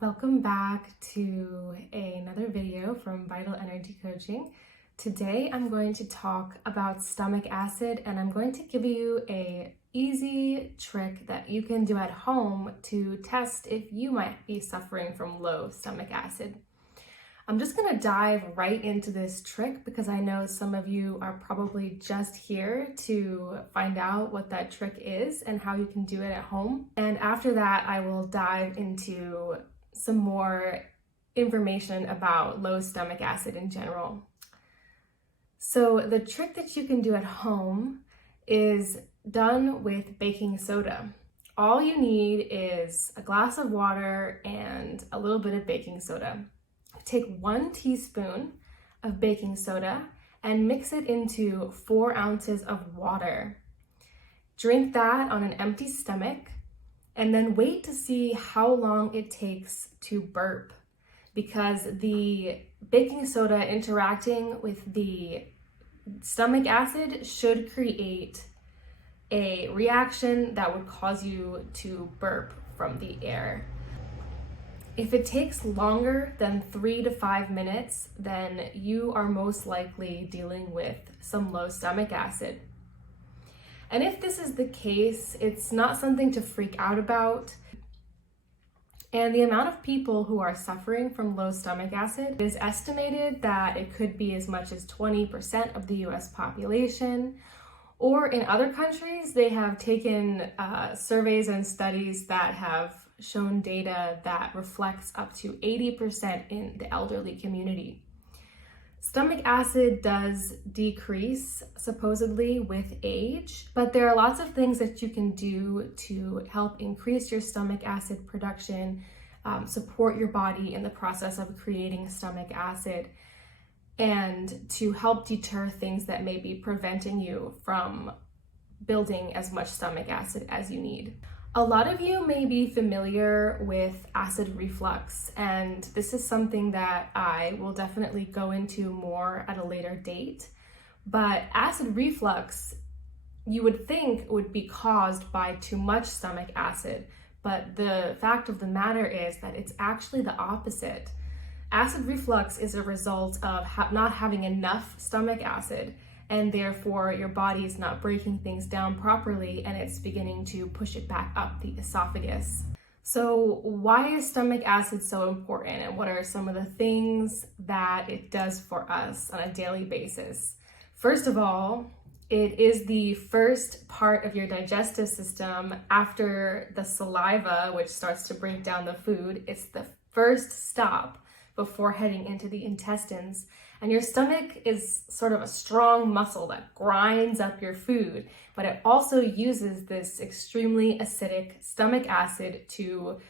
Welcome back to another video from Vital Energy Coaching. Today I'm going to talk about stomach acid, and I'm going to give you an easy trick that you can do at home to test if you might be suffering from low stomach acid. I'm just going to dive right into this trick because I know some of you are probably just here to find out what that trick is and how you can do it at home. And after that, I will dive into some more information about low stomach acid in general. So the trick that you can do at home is done with baking soda. All you need is a glass of water and a little bit of baking soda. Take 1 teaspoon of baking soda and mix it into 4 ounces of water. Drink that on an empty stomach and then wait to see how long it takes to burp, because the baking soda interacting with the stomach acid should create a reaction that would cause you to burp from the air. If it takes longer than 3 to 5 minutes, then you are most likely dealing with some low stomach acid. And if this is the case, it's not something to freak out about. And the amount of people who are suffering from low stomach acid is estimated that it could be as much as 20% of the US population. Or in other countries, they have taken surveys and studies that have shown data that reflects up to 80% in the elderly community. Stomach acid does decrease supposedly with age, but there are lots of things that you can do to help increase your stomach acid production, support your body in the process of creating stomach acid, and to help deter things that may be preventing you from building as much stomach acid as you need. A lot of you may be familiar with acid reflux, and this is something that I will definitely go into more at a later date. But acid reflux, you would think, would be caused by too much stomach acid, but the fact of the matter is that it's actually the opposite. Acid reflux is a result of not having enough stomach acid, and therefore your body is not breaking things down properly and it's beginning to push it back up the esophagus. So why is stomach acid so important, and what are some of the things that it does for us on a daily basis? First of all, it is the first part of your digestive system after the saliva, which starts to break down the food. It's the first stop before heading into the intestines. And your stomach is sort of a strong muscle that grinds up your food, but it also uses this extremely acidic stomach acid to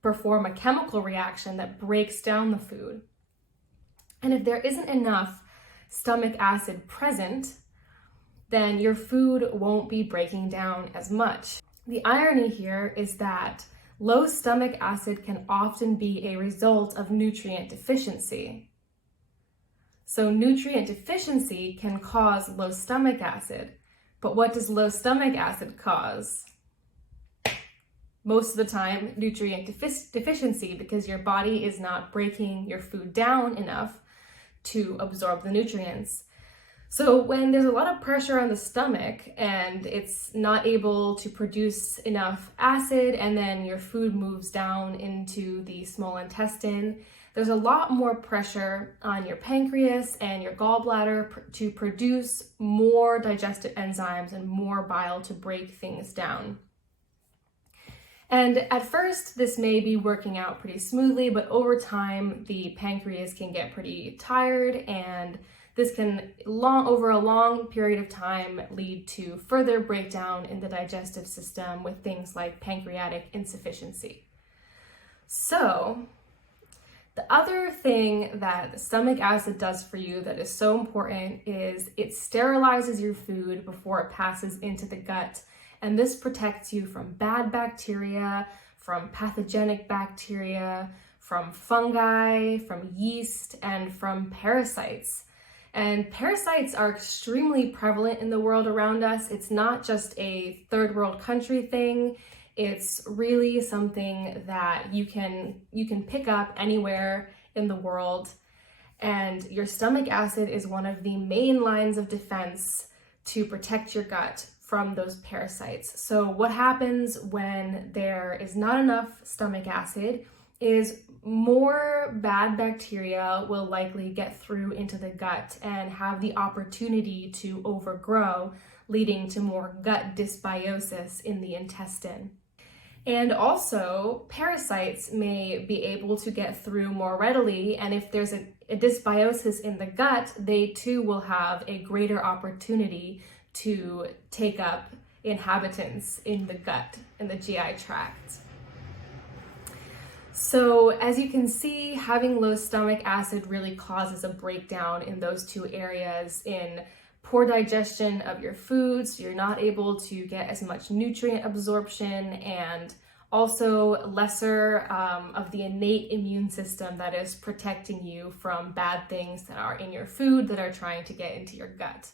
perform a chemical reaction that breaks down the food. And if there isn't enough stomach acid present, then your food won't be breaking down as much. The irony here is that low stomach acid can often be a result of nutrient deficiency. So nutrient deficiency can cause low stomach acid, but what does low stomach acid cause? Most of the time, nutrient deficiency, because your body is not breaking your food down enough to absorb the nutrients. So when there's a lot of pressure on the stomach and it's not able to produce enough acid, and then your food moves down into the small intestine, there's a lot more pressure on your pancreas and your gallbladder to produce more digestive enzymes and more bile to break things down. And at first, this may be working out pretty smoothly, but over time, the pancreas can get pretty tired, and this can, over a long period of time, lead to further breakdown in the digestive system with things like pancreatic insufficiency. So, the other thing that the stomach acid does for you that is so important is it sterilizes your food before it passes into the gut. And this protects you from bad bacteria, from pathogenic bacteria, from fungi, from yeast, and from parasites. And parasites are extremely prevalent in the world around us. It's not just a third world country thing. It's really something that you can pick up anywhere in the world. And your stomach acid is one of the main lines of defense to protect your gut from those parasites. So what happens when there is not enough stomach acid is more bad bacteria will likely get through into the gut and have the opportunity to overgrow, leading to more gut dysbiosis in the intestine. And also, parasites may be able to get through more readily, and if there's a dysbiosis in the gut, they too will have a greater opportunity to take up inhabitants in the gut, in the GI tract. So as you can see, having low stomach acid really causes a breakdown in those two areas, in poor digestion of your foods. You're not able to get as much nutrient absorption, and also lesser of the innate immune system that is protecting you from bad things that are in your food that are trying to get into your gut.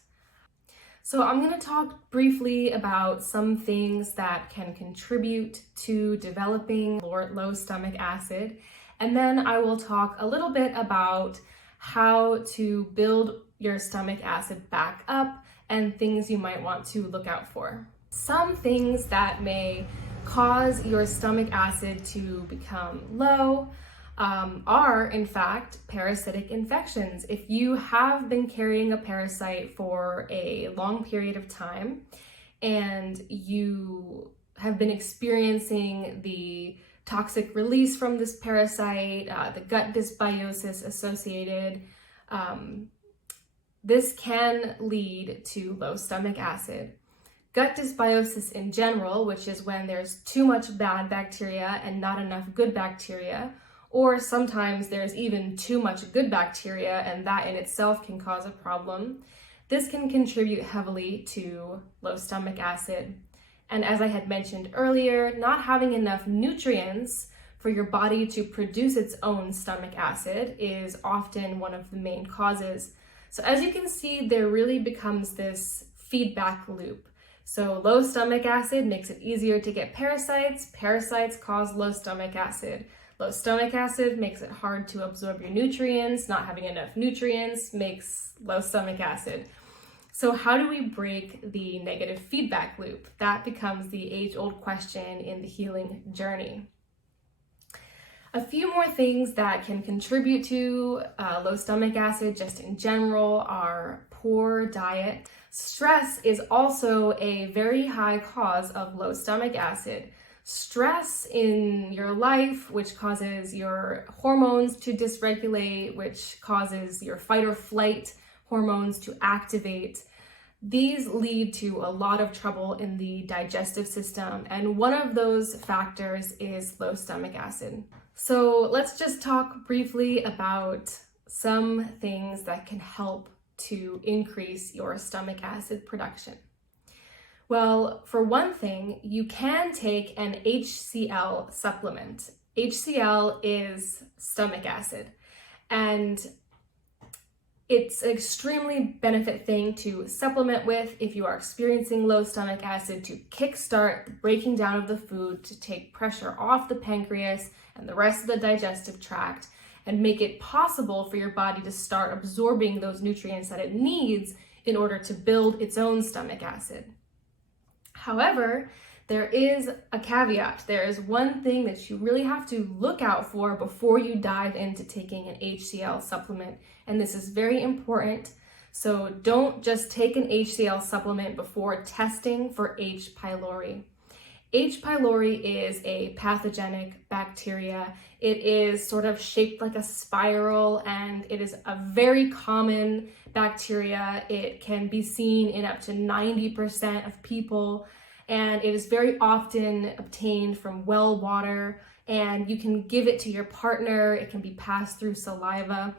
So I'm going to talk briefly about some things that can contribute to developing low stomach acid, and then I will talk a little bit about how to build your stomach acid back up and things you might want to look out for. Some things that may cause your stomach acid to become low are in fact parasitic infections. If you have been carrying a parasite for a long period of time and you have been experiencing the toxic release from this parasite, the gut dysbiosis associated, this can lead to low stomach acid. Gut dysbiosis in general, which is when there's too much bad bacteria and not enough good bacteria, or sometimes there's even too much good bacteria and that in itself can cause a problem. This can contribute heavily to low stomach acid. And as I had mentioned earlier, not having enough nutrients for your body to produce its own stomach acid is often one of the main causes. So as you can see, there really becomes this feedback loop. So low stomach acid makes it easier to get parasites. Parasites cause low stomach acid. Low stomach acid makes it hard to absorb your nutrients. Not having enough nutrients makes low stomach acid. So how do we break the negative feedback loop? That becomes the age-old question in the healing journey. A few more things that can contribute to low stomach acid just in general are poor diet. Stress is also a very high cause of low stomach acid. Stress in your life, which causes your hormones to dysregulate, which causes your fight or flight hormones to activate, these lead to a lot of trouble in the digestive system. And one of those factors is low stomach acid. So let's just talk briefly about some things that can help to increase your stomach acid production. Well, for one thing, you can take an HCl supplement. HCl is stomach acid, and it's an extremely benefit thing to supplement with if you are experiencing low stomach acid, to kickstart the breaking down of the food, to take pressure off the pancreas and the rest of the digestive tract, and make it possible for your body to start absorbing those nutrients that it needs in order to build its own stomach acid. However, there is a caveat. There is one thing that you really have to look out for before you dive into taking an HCl supplement, and this is very important. So don't just take an HCl supplement before testing for H. pylori. H. pylori is a pathogenic bacteria. It is sort of shaped like a spiral, and it is a very common bacteria. It can be seen in up to 90% of people, and it is very often obtained from well water, and you can give it to your partner. It can be passed through saliva.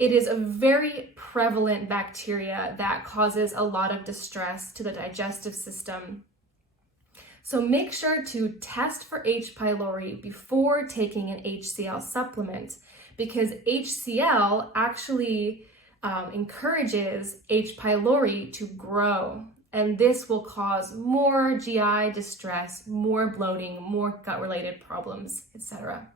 It is a very prevalent bacteria that causes a lot of distress to the digestive system. So make sure to test for H. pylori before taking an HCl supplement, because HCl actually encourages H. pylori to grow. And this will cause more GI distress, more bloating, more gut-related problems, etc.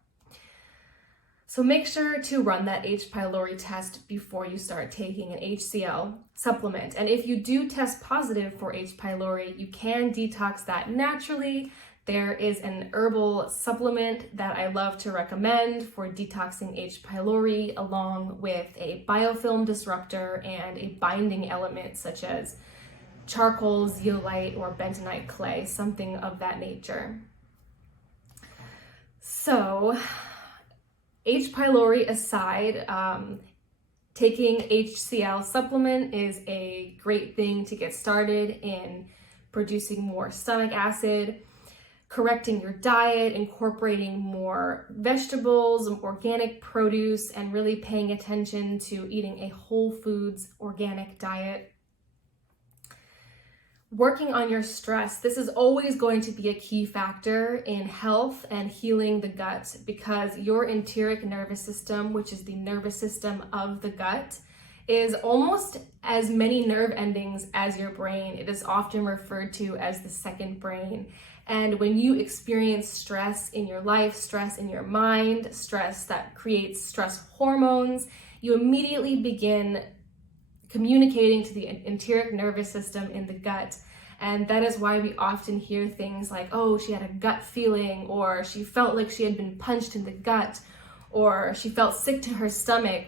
So make sure to run that H. pylori test before you start taking an HCl supplement. And if you do test positive for H. pylori, you can detox that naturally. There is an herbal supplement that I love to recommend for detoxing H. pylori, along with a biofilm disruptor and a binding element such as charcoal, zeolite, or bentonite clay, something of that nature. So, H. pylori aside, taking HCl supplement is a great thing to get started in producing more stomach acid, correcting your diet, incorporating more vegetables, organic produce, and really paying attention to eating a whole foods organic diet. Working on your stress. This is always going to be a key factor in health and healing the gut, because your enteric nervous system, which is the nervous system of the gut, is almost as many nerve endings as your brain. It is often referred to as the second brain. And when you experience stress in your life, stress in your mind, stress that creates stress hormones, you immediately begin communicating to the enteric nervous system in the gut. And that is why we often hear things like, oh, she had a gut feeling, or she felt like she had been punched in the gut, or she felt sick to her stomach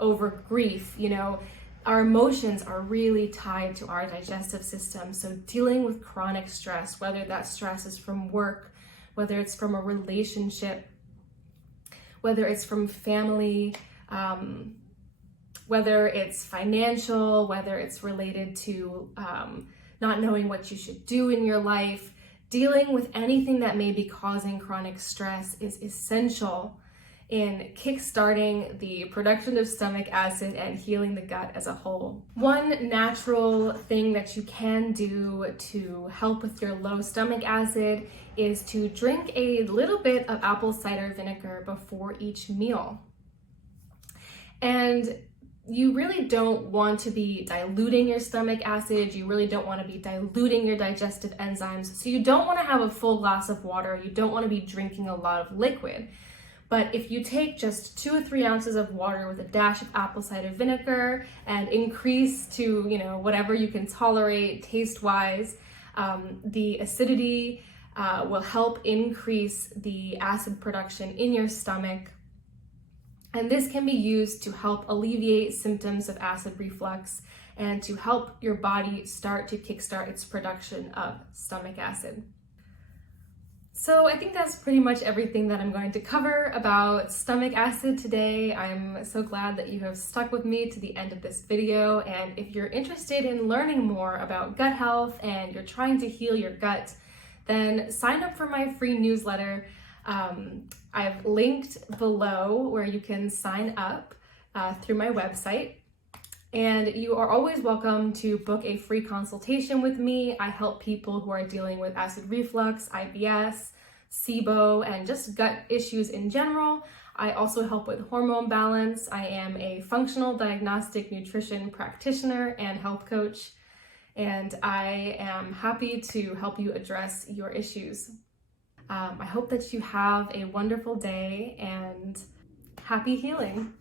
over grief. You know, our emotions are really tied to our digestive system. So dealing with chronic stress, whether that stress is from work, whether it's from a relationship, whether it's from family, whether it's financial, whether it's related to not knowing what you should do in your life, dealing with anything that may be causing chronic stress is essential in kickstarting the production of stomach acid and healing the gut as a whole. One natural thing that you can do to help with your low stomach acid is to drink a little bit of apple cider vinegar before each meal. And you really don't want to be diluting your stomach acid. You really don't want to be diluting your digestive enzymes. So you don't want to have a full glass of water. You don't want to be drinking a lot of liquid. But if you take just 2 or 3 ounces of water with a dash of apple cider vinegar and increase to, whatever you can tolerate taste-wise, the acidity will help increase the acid production in your stomach. And this can be used to help alleviate symptoms of acid reflux and to help your body start to kickstart its production of stomach acid. So I think that's pretty much everything that I'm going to cover about stomach acid today. I'm so glad that you have stuck with me to the end of this video. And if you're interested in learning more about gut health and you're trying to heal your gut, then sign up for my free newsletter. I've linked below where you can sign up through my website. And you are always welcome to book a free consultation with me. I help people who are dealing with acid reflux, IBS, SIBO, and just gut issues in general. I also help with hormone balance. I am a functional diagnostic nutrition practitioner and health coach, and I am happy to help you address your issues. I hope that you have a wonderful day and happy healing.